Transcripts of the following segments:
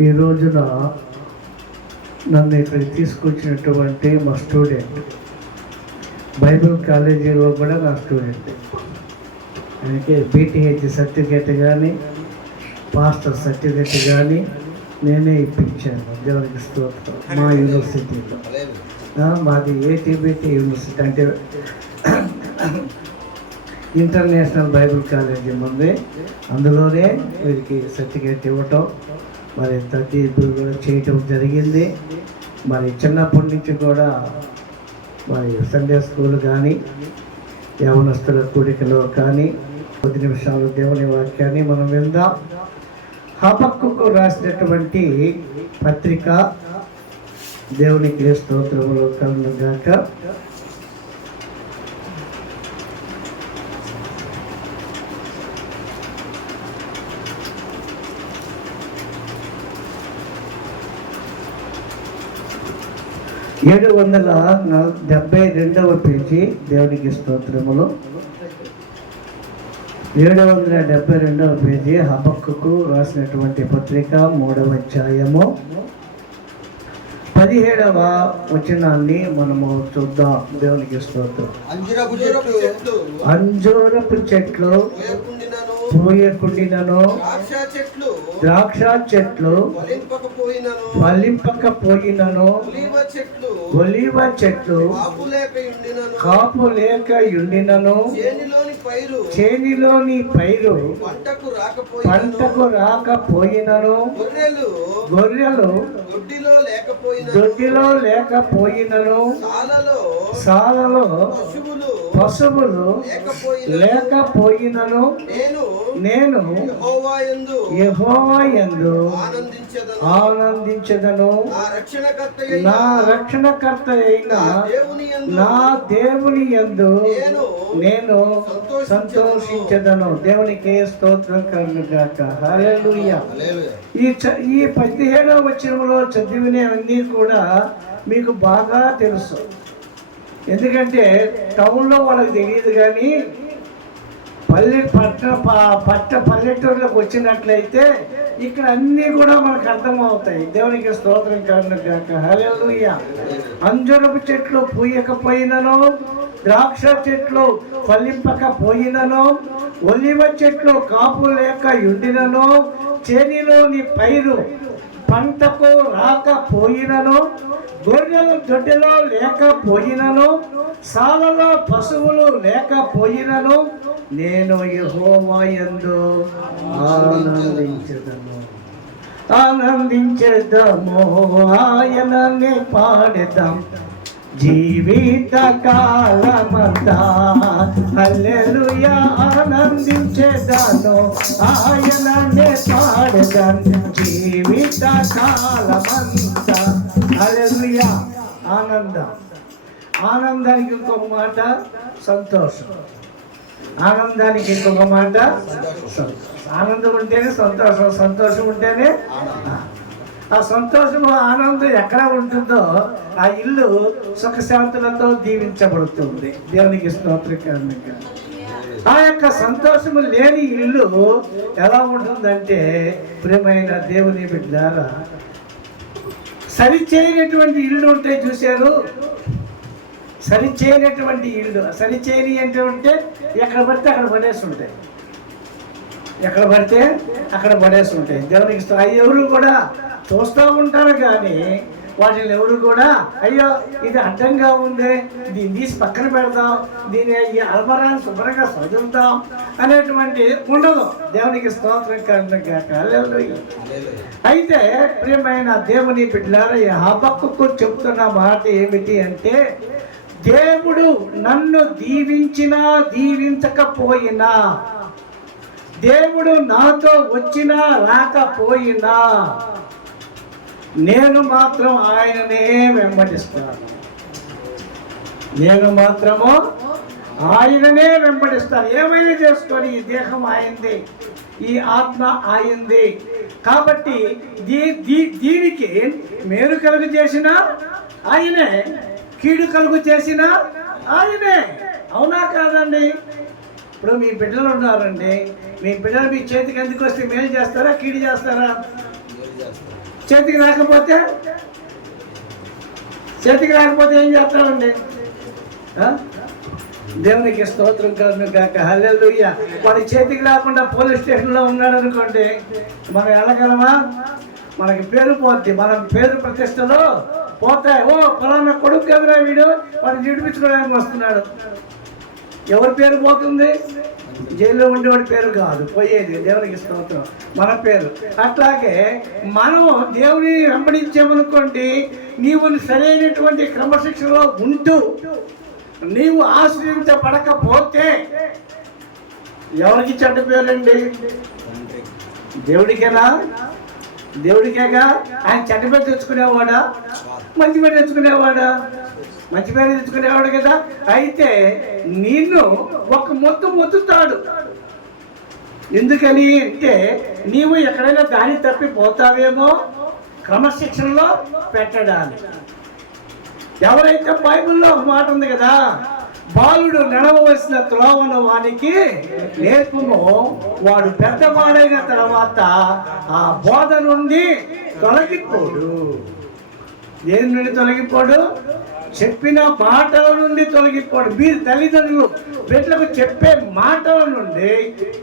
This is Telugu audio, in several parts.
ఈ రోజున నన్ను ఇక్కడికి తీసుకొచ్చినటువంటి మా స్టూడెంట్, బైబిల్ కాలేజీలో కూడా నా స్టూడెంట్. ఆయనకి బీటీహెచ్ సర్టిఫికేట్ కానీ పాస్టర్ సర్టిఫికేట్ కానీ నేనే ఇప్పించాను. దేవునికి స్తోత్రం. మా యూనివర్సిటీలో మాది ఏటీబీటీ యూనివర్సిటీ అంటే ఇంటర్నేషనల్ బైబిల్ కాలేజీ ఉంది. అందులోనే వీరికి సర్టిఫికేట్ ఇవ్వటం, మరి తరగతులు కూడా చేయటం జరిగింది. మరి చిన్నప్పటి నుంచి కూడా మరి సండే స్కూల్ కానీ యవనస్తుల కూడికలో కానీ 10 నిమిషాలు దేవుని వాక్యాన్ని మనం విందాం. హబక్కుకు రాసినటువంటి పత్రిక. దేవునికి స్తోత్రములు కలుగును గాక. ఏడు 772వ పేజీ. దేవునికి స్తోత్రములు. 772వ పేజీ హబక్కుకు రాసినటువంటి పత్రిక 3వ అధ్యాయము 17వ వచనాన్ని మనము చూద్దాం. దేవునికి స్తోత్రం. అంజూరపు చెట్లు పూయకుండినను, ద్రాక్ష చెట్లు ఫలింపకపోయినను, ఒలీవ చెట్లు కాపు లేక యుండినను, చేనిలోని పైరు పంటకు రాకపోయినను, గొర్రెలు దొడ్డిలో లేకపోయినను, సాలలో పశువులు లేకపోయినను, నేను యెహోవా యందు ఆనందించదను. నా రక్షణకర్త అయిన నా దేవుని యందు నేను సంతోషించదను. దేవునికి స్తోత్రం కలుగును గాక. హల్లెలూయా. ఈ 17వ వచనంలో చదివినవన్నీ కూడా మీకు బాగా తెలుసు. ఎందుకంటే టౌన్లో వాళ్ళకి తెలియదు, కానీ పల్లెటూరులోకి వచ్చినట్లయితే ఇక్కడ అన్నీ కూడా మనకు అర్థమవుతాయి. దేవునికి స్తోత్రం కలుగును గాక. హల్లెలూయా. అంజూరపు చెట్లు పూయకపోయినను, ద్రాక్ష చెట్లు ఫలింపకపోయినను, ఒలివ చెట్లు కాపు లేక యుండినను, చేనిలోని పైరు పంటకు రాకపోయినను, గొర్రెలు దొడ్డిలో లేకపోయినను, సాలలో పశువులు లేకపోయినను, నేను యెహోవా యందు ఆనందించెదను. ఆనందించెదము, ఆయననే పాడెదాం జీవిత కాలమంతా. హల్లెలూయా. ఆనందించెదను, ఆయననే పాడెదాను జీవిత కాలమంతా. హల్లెలూయా. ఆనందం. ఆనందానికి ఇంకొక మాట సంతోషం. ఆనందానికి ఇంకొక మాట సంతోషం. ఆనందం ఉంటేనే సంతోషం, సంతోషం ఉంటేనే ఆ సంతోషము ఆనందం ఎక్కడ ఉంటుందో ఆ ఇల్లు సుఖశాంతులతో దీవించబడుతుంది. దేవునికి స్తోత్రం. ఆ యొక్క సంతోషము లేని ఇల్లు ఎలా ఉంటుందంటే, ప్రియమైన దేవుని బిడ్డలారా, సరిచేయనటువంటి ఇల్లు ఉంటాయి చూశారు. సరిచేయనటువంటి ఇల్లు, సరిచేయని అంటే ఎక్కడ పడితే అక్కడ పడేసి ఉంటాయి. ఎక్కడ పడితే అక్కడ పడేసి ఉంటాయి. దేవునికి అవి ఎవరు కూడా చూస్తూ ఉంటారు, కానీ వాటిని ఎవరు కూడా అయ్యో ఇది అడ్డంగా ఉంది, దీన్ని తీసి పక్కన పెడదాం, దీని ఈ అల్మరాన్ని శుభ్రంగా చదువుతాం అనేటువంటి ఉండదు. దేవునికి స్తోత్రం కలుగును గాక. అయితే ప్రియమైన దేవుని బిడ్డలారా, ఈ హబక్కుకు చెప్తున్న మాట ఏమిటి అంటే, దేవుడు నన్ను దీవించినా దీవించకపోయినా, దేవుడు నాతో వచ్చినా రాకపోయినా, నేను మాత్రం ఆయననే వెంబడిస్తాను. నేను మాత్రము ఆయననే వెంబడిస్తాను. ఏమైనా చేసుకొని ఈ దేహం ఆయనది, ఈ ఆత్మ ఆయనది. కాబట్టి దీనికి మేలు కలుగు చేసిన ఆయనే, కీడు కలుగు చేసిన ఆయనే. అవునా కాదండి? ఇప్పుడు మీ బిడ్డలు ఉన్నారండి, మీ బిడ్డలు మీ చేతికి ఎందుకు వస్తే మేలు చేస్తారా, కీడు చేస్తారా? చేతికి రాకపోతే ఏం చేస్తాడండి? దేవునికి స్తోత్రం కలుగును గాక. హల్లెలూయా. వాడి చేతికి రాకుండా పోలీస్ స్టేషన్లో ఉన్నాడు అనుకోండి, మనం వెళ్ళగలమా? మనకి పేరు పోద్ది, మన పేరు ప్రతిష్టలో పోతాయి. ఓ ఫలానా కొడుకు కదరా వీడు, వాడిని విడిపించుకోవడానికి వస్తున్నాడు. ఎవరి పేరు పోతుంది? జైల్లో ఉండేవాడి పేరు కాదు పోయేది, దేవునికి స్తోత్రం, మన పేరు. అట్లాగే మనము దేవుని వెంబడించామనుకోండి, నీవు సరైనటువంటి క్రమశిక్షణలో ఉంటూ నీవు ఆశ్రయించబడకపోతే ఎవరికి చెడ్డ పేరండి? దేవుడికేగా. ఆయన చెడ్డ పేరు తెచ్చుకునేవాడా? మంచి పేరు తెచ్చుకునేవాడా? మంచి పేరు తెచ్చుకునేవాడు కదా. అయితే నిన్ను ఒక మొత్తుతాడు. ఎందుకని అంటే నీవు ఎక్కడైనా దారి తప్పిపోతావేమో క్రమశిక్షణలో పెట్టడానికి. ఎవరైతే బైబిల్లో ఒక మాట ఉంది కదా, బాలుడు నడవవలసిన త్రోవను వానికి నేర్పుము, వాడు పెద్దవాడైన తర్వాత ఆ బోధ నుండి తొలగిపోడు. దేని నుండి తొలగిపోడు? చెప్పిన మాటల నుండి తొలగిపోడు. మీరు తల్లిదండ్రులు బిడ్డలకు చెప్పే మాటల నుండి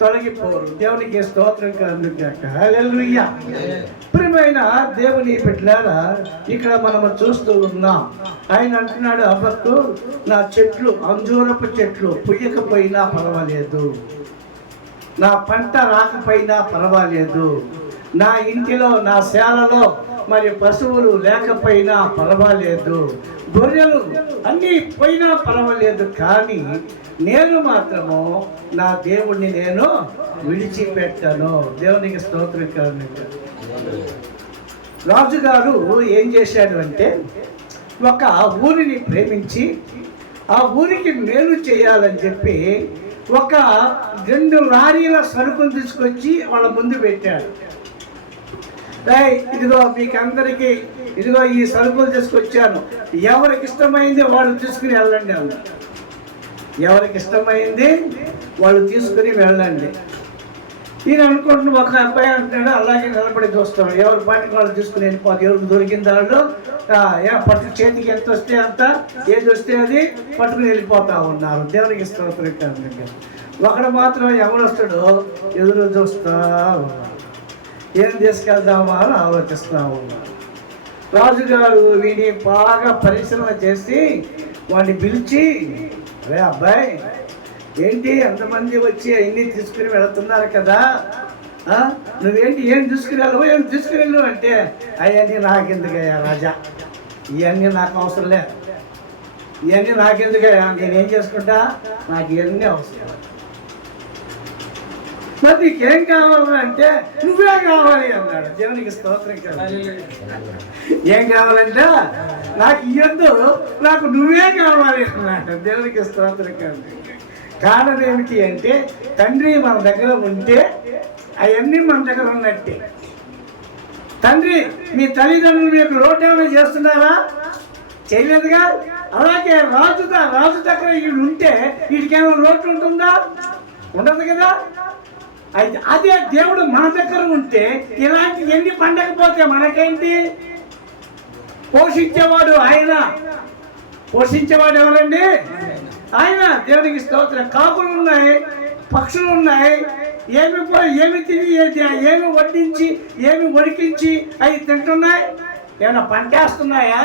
తొలగిపోరు. దేవునికి స్తోత్రం కలుగుగాక. హల్లెలూయా. ప్రియమైన దేవుని బిడ్డలారా, ఇక్కడ మనము చూస్తూ ఉన్నాం. ఆయన అంటున్నాడు, అబ్బకు నా చెట్లు, అంజూరపు చెట్లు పుయ్యకపోయినా పర్వాలేదు, నా పంట రాకపోయినా పర్వాలేదు, నా ఇంటిలో నా శాలలో మరి పశువులు లేకపోయినా పర్వాలేదు, గొర్రెలు అన్నీ పోయినా పర్వాలేదు, కానీ నేను మాత్రము నా దేవుణ్ణి నేను విడిచిపెట్టాను. దేవునికి స్తోత్రం కారణంగా రాజుగారు ఏం చేశాడు అంటే, ఒక ఊరిని ప్రేమించి ఆ ఊరికి మేలు చేయాలని చెప్పి ఒక 2 లారీల సరుకులు తీసుకొచ్చి వాళ్ళ ముందు పెట్టాడు. ఇదిగో మీకు అందరికీ ఇదిగో ఈ సరుకులు తీసుకొచ్చాను, ఎవరికి ఇష్టమైంది వాళ్ళు తీసుకుని వెళ్ళండి అన్నారు. ఎవరికి ఇష్టమైంది వాళ్ళు తీసుకుని వెళ్ళండి. ఈయన అనుకుంటున్న ఒక అబ్బాయి అంటున్నాడు, అలాగే నిలబడి చూస్తాడు. ఎవరి పాటికి వాళ్ళు తీసుకుని వెళ్ళిపోతారు. ఎవరికి దొరికిన దాళ్ళు పట్టు చేతికి ఎంత వస్తే అంత, ఏది వస్తే అది పట్టుకుని వెళ్ళిపోతా ఉన్నారు. దేవునికి స్తోత్రం కారణంగా. ఒకడు మాత్రం ఎవరు వస్తాడో ఎదురు చూస్తా ఉన్నారు, ఏం తీసుకెళ్దామా అని ఆలోచిస్తూ ఉన్నారు. రాజుగారు వీడిని బాగా పరిశ్రమ చేసి వాడిని పిలిచి, అరే అబ్బాయి, ఏంటి ఎంతమంది వచ్చి అవన్నీ తీసుకుని వెళుతున్నారు కదా, నువ్వేంటి ఏం తీసుకుని వెళ్ళవు అంటే, అవన్నీ నాకెందుకయ్యా రాజా, ఇవన్నీ నాకు అవసరం లేదు, ఇవన్నీ నాకెందుకయ్యా, నేనేం చేసుకుంటా, నాకు ఇవన్నీ అవసరం. మరి నీకేం కావాలంటే నువ్వే కావాలి అన్నాడు. దేవునికి స్తోత్రం కాదు. ఏం కావాలంటే నాకు ఇయ్యొద్దు, నాకు నువ్వే కావాలి అన్నాడు. దేవునికి స్తోత్రం కాదు. కారణం ఏమిటి అంటే, తండ్రి మన దగ్గర ఉంటే అవన్నీ మన దగ్గర ఉన్నట్టే. తండ్రి మీ తల్లిదండ్రులు మీకు లోటు ఏమైనా చేస్తున్నారా? చేయలేదుగా. అలాగే రాజు దగ్గర వీడు ఉంటే వీడికేమైనా లోటు ఉంటుందా? ఉండదు కదా. అయితే అదే దేవుడు మన దగ్గర ఉంటే ఇలాంటి ఎన్ని పండకపోతే మనకేంటి? పోషించేవాడు ఆయన. పోషించేవాడు ఎవరండి? ఆయన. దేవునికి స్తోత్రం. కాకులు ఉన్నాయి, పక్షులు ఉన్నాయి, ఏమి తిని ఏమి వడ్డించి ఏమి వడికించి అవి తింటున్నాయి. ఏమైనా పంటేస్తున్నాయా?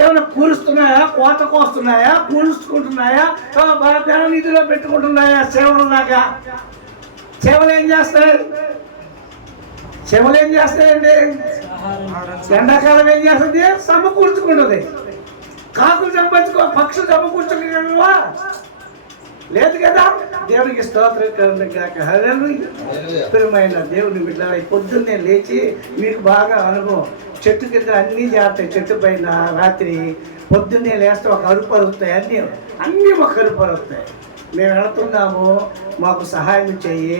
ఏమైనా కూరుస్తున్నాయా? కోత కోస్తున్నాయా? కూరుచుకుంటున్నాయా? నిధిలో పెట్టుకుంటున్నాయా? సేవలులాగా సేవలు ఏం చేస్తాయండి? ఎండాకాలం ఏం చేస్తుంది? సమకూర్చుకుంటుంది. కాకులు పక్షులు సమకూర్చుకోగలవా? లేదు కదా. దేవునికి స్తోత్రం కాక. ప్రియమైన దేవుని బిడ్డ, పొద్దున్నే లేచి మీకు బాగా అనుభవం, చెట్టు కింద అన్నీ చేస్తాయి. చెట్టు పైన రాత్రి పొద్దున్నే లేస్తే ఒక అరుపు అరుగుతాయి, అన్నీ ఒక అరుపు అరుగుతాయి. మేము వెళుతున్నాము, మాకు సహాయం చెయ్యి,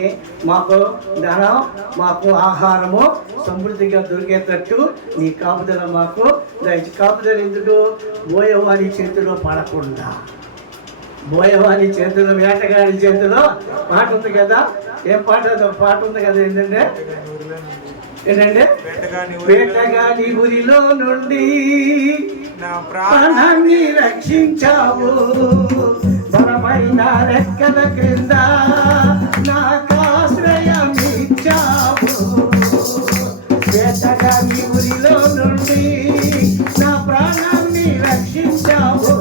మాకు ధనం, మాకు ఆహారము సమృద్ధిగా దొరికేటట్టు నీ కాపుదల మాకు దయచేసి. కాపుదల ఎందుకు? బోయవాడి చేతిలో పడకుండా. బోయవాడి చేతిలో, వేటగాడి చేతిలో పాట ఉంది కదా. ఏం పాట? పాట ఉంది కదా, ఏంటంటే ఏంటంటే వేటగాని ఊరిలో నుండి నా ప్రాణాన్ని రక్షించావు, బలమైన రెక్కల క్రింద నాకు ఆశ్రయం ఇచ్చావు. వేటగాని ఊరిలో నుండి నా ప్రాణాన్ని రక్షించావు.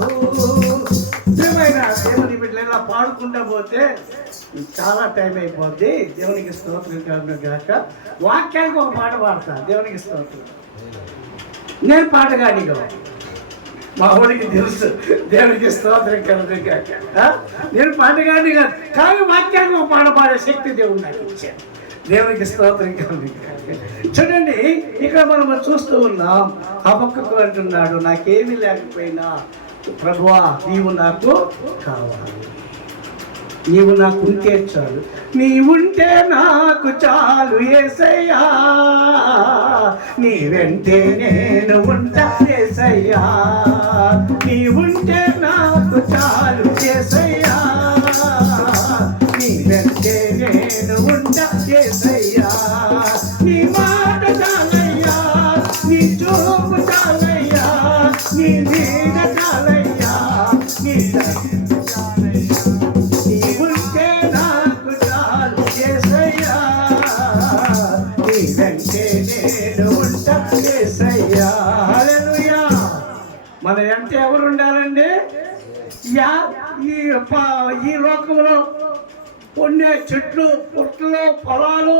ప్రియమైన దేవుని బిడ్డలు పాడుకుంటా పోతే చాలా టైం అయిపోద్ది. దేవునికి స్తోత్రం కలుగును గాక. వాక్యానికి ఒక పాట పాడతా. దేవునికి స్తోత్రం. నేను పాటగాడిని కదా, మా ఊరికి తెలుసు. దేవునికి స్తోత్రం కలుగును గాక. నేను పాటగాడిని కాదు, కానీ వాక్యానికి ఒక పాట పాడే శక్తి దేవుడు నాకు ఇచ్చాడు. దేవునికి స్తోత్రం కలుగును గాక. చూడండి, ఇక్కడ మనం చూస్తూ ఉన్నాం. హబక్కకు అంటున్నాడు, నాకేమీ లేకపోయినా ప్రభువా నీవు నాకు కావాలి, నీవు నాకు ఉంటే చాలు, నీవుంటే నాకు చాలు యేసయ్యా, నీ వెంటే నేను ఉంటా యేసయ్యా, నీవుంటే నాకు చాలు యేసయ్యా, నీ వెంటే నేను ఉంటా యేసయ్యా, నీ మాట చాలయ్యా, నీ చూపు చాలయ్యా, నీ నీడ చాలయ్యా, నీ మన అంటే ఎవరు ఉండాలండి? ఈ లోకంలో ఉండే చెట్లు పుట్టలు పొలాలు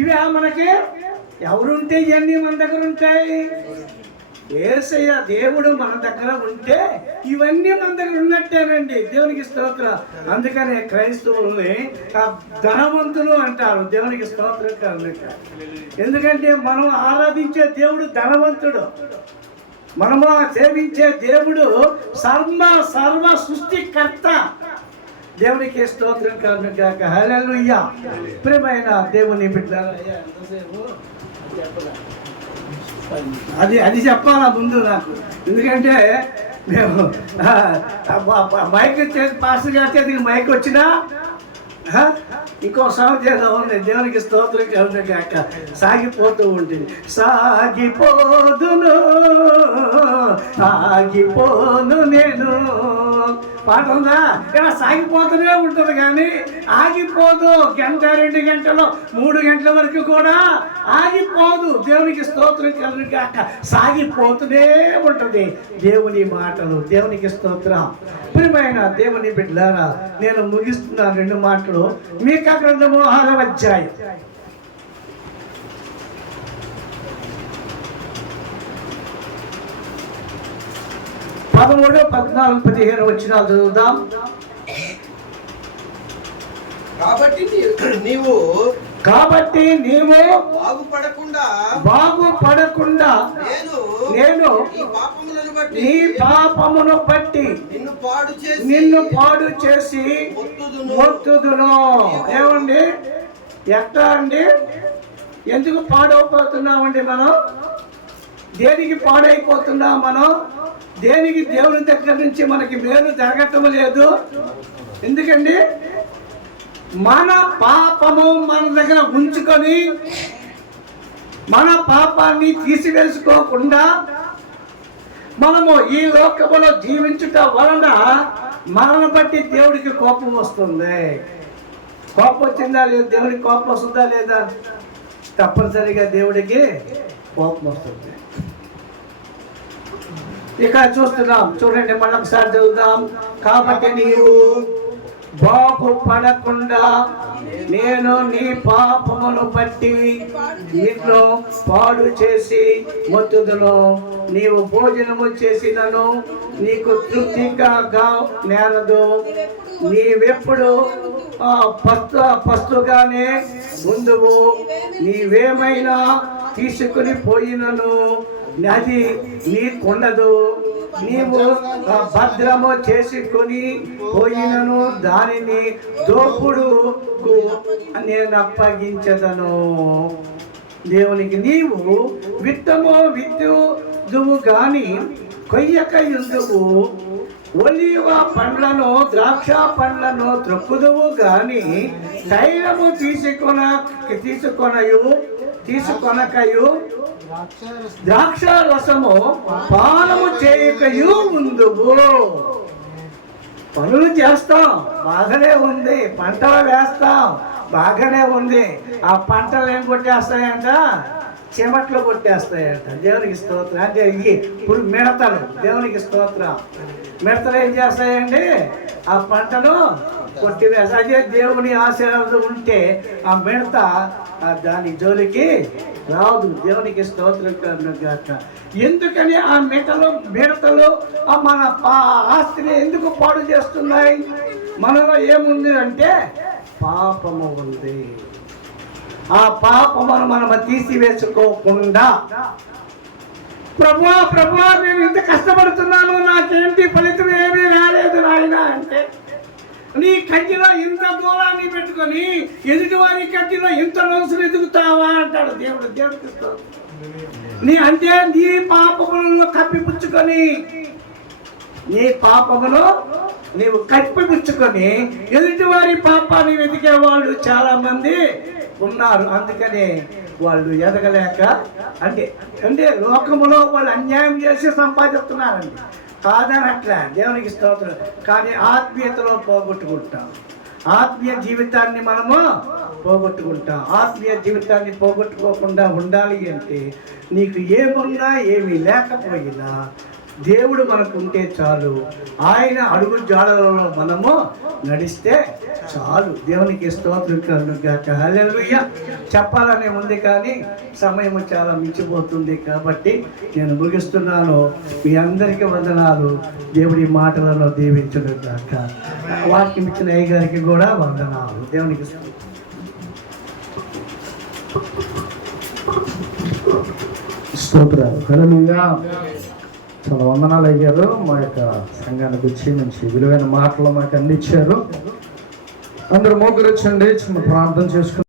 ఇవే మనకి ఎవరుంటే ఇవన్నీ మన దగ్గర ఉంటాయి. యేసయ్య దేవుడు మన దగ్గర ఉంటే ఇవన్నీ మన దగ్గర ఉన్నట్టేనండి. దేవునికి స్తోత్రం. అందుకనే క్రైస్తవుల్ని ధనవంతులు అంటారు. దేవునికి స్తోత్రం కాదు. ఎందుకంటే మనం ఆరాధించే దేవుడు ధనవంతుడు, మనము సేవించే దేవుడు సర్వ సృష్టికర్త. దేవునికి స్తోత్రం కాదు గాక. హల్లెలూయా. ప్రియమైన దేవుని బిడ్డలారా, అది చెప్పాలా ముందు నాకు, ఎందుకంటే మేము మైక్ పాస్టర్ గారి చేతికి మైక్ వచ్చినా ఇంకో సాగు చేద్దా ఉంది. దేవునికి స్తోత్రం కలుగును గాక. సాగిపోతూ ఉంటుంది. సాగిపోదును ఆగిపోను నేను పాట ఉందా? ఇలా సాగిపోతూనే ఉంటుంది కానీ ఆగిపోదు. గంట 2 గంటలు 3 గంటల వరకు కూడా ఆగిపోదు. దేవునికి స్తోత్రం కలుగును గాక. సాగిపోతూనే ఉంటుంది దేవుని మాటలు. దేవునికి స్తోత్రం. ప్రియమైన దేవుని బిడ్డలారా, నేను ముగిస్తున్నాను 2 మాటలు. మీకా గ్రంథము 6వ అధ్యాయం 13, 14, 15 వచనాలు చదువుదాం. కాబట్టి నీవు బాగుపడకుండా నేను నీ పాపమును బట్టి నిన్ను పాడు చేసి మొత్తుదును. ఏమండి, ఎట్లా అండి? ఎందుకు పాడైపోతున్నామండి మనం? దేనికి పాడైపోతున్నాం మనం? దేనికి దేవుని దగ్గర నుంచి మనకి మేలు జరగటం లేదు? ఎందుకండి? మన పాపము మన దగ్గర ఉంచుకొని మన పాపాన్ని తీసివేసుకోకుండా మనము ఈ లోకములో జీవించుట వలన మనల్ని బట్టి దేవుడికి కోపం వస్తుంది. కోపం వచ్చిందా లేదు? దేవుడికి కోపం వస్తుందా లేదా? తప్పనిసరిగా దేవుడికి కోపం వస్తుంది. ఇక చూస్తున్నాం, చూడండి, మళ్ళొకసారి చదువుదాం. కాబట్టి నీవు బాగుపడకుండా నేను నీ పాపమును బట్టి నిన్ను పాడు చేసి మొత్తుదును. నీవు భోజనము చేసినను నీకు తృప్తిగా నేరదు. నీవెప్పుడు పస్తుగానే ముందువు. నీవేమైనా తీసుకుని పోయినను అది నీకుండదు. నీవు భద్రము చేసుకొని పోయినను దానిని దోపుడుకు నేను అప్పగించదను. దేవునికి నీవు విత్తుదువు గాని కొయ్యక యుందువు. ఒలివ పండ్లను ద్రాక్ష పండ్లను త్రొక్కుదువు గాని తైలము తీసుకొనయు తీసుకొనకయు ద్రాక్ష రసము పానము చేయకయు ఉందువు. పనులు చేస్తాం, బాగానే ఉంది. పంటలు వేస్తాం, బాగానే ఉంది. ఆ పంటలు ఏం కొట్టేస్తాయంట? చెమట్లు కొట్టేస్తాయంట. దేవునికి స్తోత్రం. అంటే ఇవి ఇప్పుడు మిడతలు. దేవునికి స్తోత్రం. మిడతలు ఏం చేస్తాయండి? ఆ పంటను కొట్టివేస్తాయి. అదే దేవుని ఆశీర్వాదం ఉంటే ఆ మిడత దాని జోలికి రాదు. దేవునికి స్తోత్రం కలుగుగాక. ఎందుకని ఆ మిడతలు మన ఆస్తిని ఎందుకు పాడు చేస్తున్నాయి? మనలో ఏముంది అంటే పాపము ఉంది. ఆ పాపమును మనము తీసివేసుకోకుండా, ప్రభువా నేను ఇంత కష్టపడుతున్నాను, నాకేంటి ఫలితం ఏమీ రాలేదు నాయన అంటే, నీ కంటిలో ఇంత దూరాన్ని పెట్టుకొని ఎదుటివారి కంటిలో ఇంత రోజులు ఎదుగుతావా అంటాడు దేవుడు. దేవుడికి నీ అంటే నీ పాపములను కప్పిపుచ్చుకొని, నీ పాపమును నీవు కప్పిపుచ్చుకొని ఎదుటివారి పాపాన్ని వెతికే వాళ్ళు చాలా మంది ఉన్నారు. అందుకనే వాళ్ళు ఎదగలేక అంటే అంటే లోకములో వాళ్ళు అన్యాయం చేసి సంపాదిస్తున్నారండి. కాదని అట్లా దేవునికి స్తోత్రం. కానీ ఆత్మీయతలో పోగొట్టుకుంటాం. ఆత్మీయ జీవితాన్ని మనము పోగొట్టుకుంటాం. ఆత్మీయ జీవితాన్ని పోగొట్టుకోకుండా ఉండాలి అంటే నీకు ఏమున్నా ఏమీ లేకపోయినా దేవుడు మనకు ఉంటే చాలు. ఆయన అడుగు జాడలలో మనము నడిస్తే చాలు. దేవునికి స్తోత్రం కలుగుగాక. హల్లెలూయా. చెప్పాలనే ఉంది కానీ సమయం చాలా మించిపోతుంది కాబట్టి నేను ముగిస్తున్నాను. మీ అందరికీ వందనాలు. దేవుడి మాటలను దీవించుగాక. వాక్యం ఇచ్చిన అయ్య గారికి కూడా వందనాలు. దేవునికి స్తోత్రాలు. హల్లెలూయా. చాలా వందనాలు అయ్యారు. మా యొక్క సంఘానికి వచ్చి మంచి విలువైన మాటలు మాకు అందించారు. అందరూ మోకరించండి, చిన్న ప్రార్థన చేసుకుని